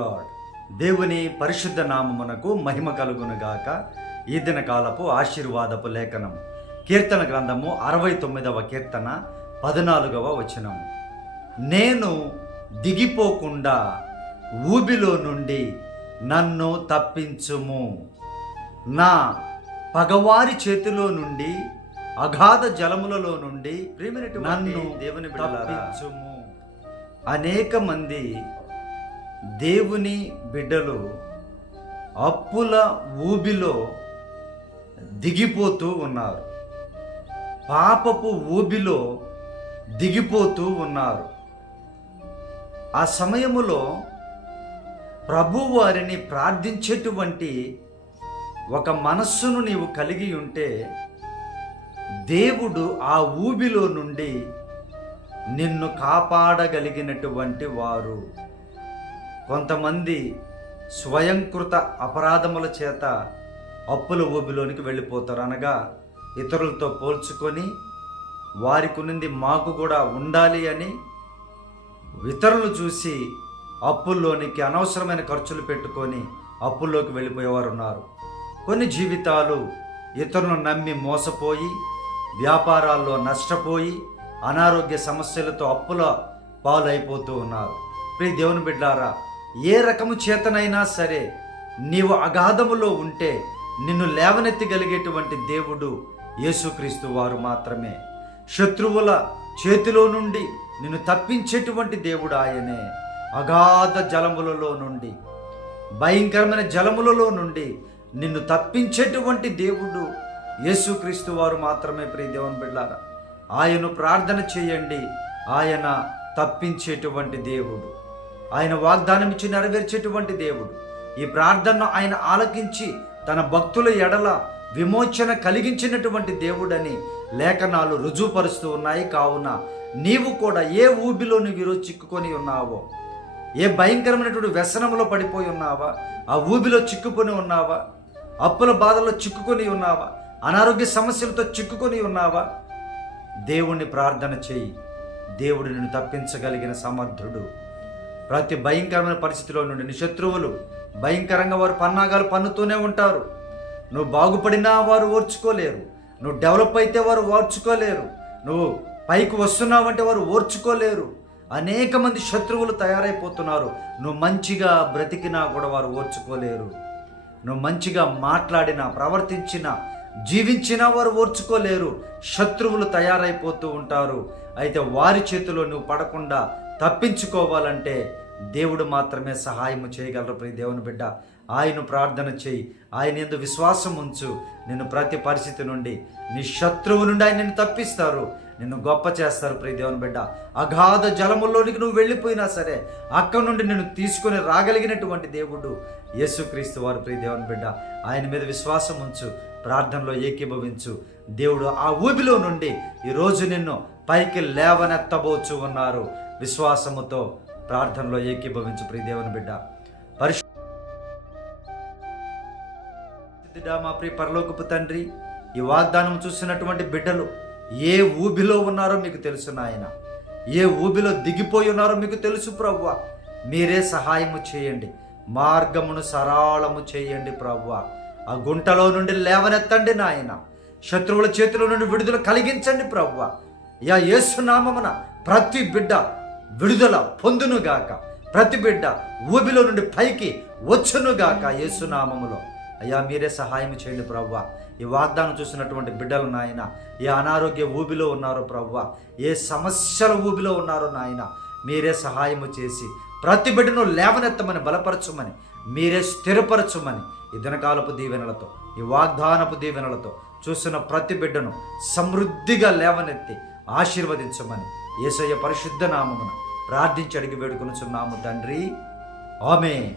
Lord దేవుని పరిశుద్ధ నామమునకు మహిమ కలుగునుగాక. ఈ దిన కాలపు ఆశీర్వాదపు లేఖనం కీర్తన గ్రంథము అరవై తొమ్మిదవ కీర్తన పద్నాలుగవ వచనము నేను దిగిపోకుండా ఊబిలో నుండి నన్ను తప్పించుము. నా పగవారి చేతిలో నుండి అగాధ జలములలో నుండి నన్ను దేవుని అనేక మంది దేవుని బిడ్డలు అప్పుల ఊబిలో దిగిపోతూ ఉన్నారు. పాపపు ఊబిలో దిగిపోతూ ఉన్నారు. ఆ సమయములో ప్రభు వారిని ప్రార్థించేటువంటి ఒక మనస్సును నీవు కలిగి ఉంటే దేవుడు ఆ ఊబిలో నుండి నిన్ను కాపాడగలిగినటువంటి వారు. కొంతమంది స్వయంకృత అపరాధముల చేత అప్పుల ఊబిలోనికి వెళ్ళిపోతారు. అనగా ఇతరులతో పోల్చుకొని వారికి ఉన్నది మాకు కూడా ఉండాలి అని ఇతరులు చూసి అప్పుల్లోనికి అనవసరమైన ఖర్చులు పెట్టుకొని అప్పుల్లోకి వెళ్ళిపోయేవారు ఉన్నారు కొన్ని జీవితాలు ఇతరులను నమ్మి మోసపోయి వ్యాపారాల్లో నష్టపోయి అనారోగ్య సమస్యలతో అప్పుల పాలైపోతూ ఉన్నారు. ప్రియ దేవుని బిడ్డారా ఏ రకము చేతనైనా సరే నీవు అగాధములో ఉంటే నిన్ను లేవనెత్తగలిగేటువంటి దేవుడు యేసుక్రీస్తు వారు మాత్రమే. శత్రువుల చేతిలో నుండి నిన్ను తప్పించేటువంటి దేవుడు ఆయనే. అగాధ జలములలో నుండి భయంకరమైన జలములలో నుండి నిన్ను తప్పించేటువంటి దేవుడు యేసుక్రీస్తు వారు మాత్రమే ప్రియ దేవుని బిడ్డారా ఆయను ప్రార్థన చేయండి. ఆయన తప్పించేటువంటి దేవుడు. ఆయన వాగ్దానం ఇచ్చి నెరవేర్చేటువంటి దేవుడు. ఈ ప్రార్థనను ఆయన ఆలకించి తన భక్తుల ఎడల విమోచన కలిగించినటువంటి దేవుడని లేఖనాలు రుజువుపరుస్తూ ఉన్నాయి. కావున నీవు కూడా ఏ ఊబిలో నువ్వు ఈరోజు చిక్కుకొని ఉన్నావో ఏ భయంకరమైనటువంటి వ్యసనంలో పడిపోయి ఉన్నావా ఆ ఊబిలో చిక్కుకొని ఉన్నావా అప్పుల బాధల్లో చిక్కుకొని ఉన్నావా అనారోగ్య సమస్యలతో చిక్కుకొని ఉన్నావా దేవుణ్ణి ప్రార్థన చేయి. దేవుడు నిన్ను తప్పించగలిగిన సమర్థుడు. ప్రతి భయంకరమైన పరిస్థితిలో నుండి నీ శత్రువులు భయంకరంగా వారు పన్నాగాలు పన్నుతూనే ఉంటారు. నువ్వు బాగుపడినా వారు ఓర్చుకోలేరు. నువ్వు డెవలప్ అయితే వారు ఓర్చుకోలేరు. నువ్వు పైకి వస్తున్నావంటే వారు ఓర్చుకోలేరు. అనేక మంది శత్రువులు తయారైపోతున్నారు. నువ్వు మంచిగా బ్రతికినా కూడా వారు ఓర్చుకోలేరు. నువ్వు మంచిగా మాట్లాడినా ప్రవర్తించినా జీవించినా వారు ఓర్చుకోలేరు. శత్రువులు తయారైపోతూ ఉంటారు. అయితే వారి చేతిలో నువ్వు పడకుండా తప్పించుకోవాలంటే దేవుడు మాత్రమే సహాయము చేయగలరు ప్రియ దేవుని బిడ్డ. ఆయన ప్రార్థన చేయి. ఆయన ఎందు విశ్వాసం ఉంచు. నిన్ను ప్రతి పరిస్థితి నుండి నీ శత్రువు నుండి ఆయన నిన్ను తప్పిస్తారు. నిన్ను గొప్ప చేస్తారు ప్రియ దేవుని బిడ్డ. అగాధ జలముల్లోనికి నువ్వు వెళ్ళిపోయినా సరే అక్కడ నుండి నిన్ను తీసుకొని రాగలిగినటువంటి దేవుడు యేసుక్రీస్తు వారు ప్రియ దేవుని బిడ్డ. ఆయన మీద విశ్వాసం ఉంచు. ప్రార్థనలో ఏకీభవించు. దేవుడు ఆ ఊబిలో నుండి ఈరోజు నిన్ను పైకి లేవనెత్తబోచు ఉన్నారు. విశ్వాసముతో ప్రార్థనలో ఏకీభవించు ప్రియ దేవుని బిడ్డ. పరిశుద్ధుడా మా ప్రియ పరలోకపు తండ్రి ఈ వాగ్దానం చూసినటువంటి బిడ్డలు ఏ ఊబిలో ఉన్నారో మీకు తెలుసు నాయన. ఏ ఊబిలో దిగిపోయి ఉన్నారో మీకు తెలుసు ప్రవ్వ. మీరే సహాయము చేయండి. మార్గమును సరళము చేయండి ప్రవ్వ. ఆ గుంటలో నుండి లేవనెత్తండి నాయన. శత్రువుల చేతిలో నుండి విడుదల కలిగించండి ప్రవ్వ. యా యేసునామమున ప్రతి బిడ్డ విడుదల పొందునుగాక. ప్రతి బిడ్డ ఊబిలో నుండి పైకి వచ్చునుగాక యేసునామములో. అయ్యా మీరే సహాయం చేయండి ప్రవ్వ. ఈ వాగ్దానం చూసినటువంటి బిడ్డలు నాయన ఏ అనారోగ్య ఊబిలో ఉన్నారో ప్రవ్వ ఏ సమస్యల ఊబిలో ఉన్నారో నాయన మీరే సహాయము చేసి ప్రతి బిడ్డను లేవనెత్తమని బలపరచమని మీరే స్థిరపరచమని ఈ దినకాలపు దీవెనలతో ఈ వాగ్దానపు దీవెనలతో చూసిన ప్రతి బిడ్డను సమృద్ధిగా లేవనెత్తి ఆశీర్వదించమని యేసయ్య పరిశుద్ధ నామమున ప్రార్థించి అడిగి వేడుకొనుచున్నాము తండ్రి. ఆమె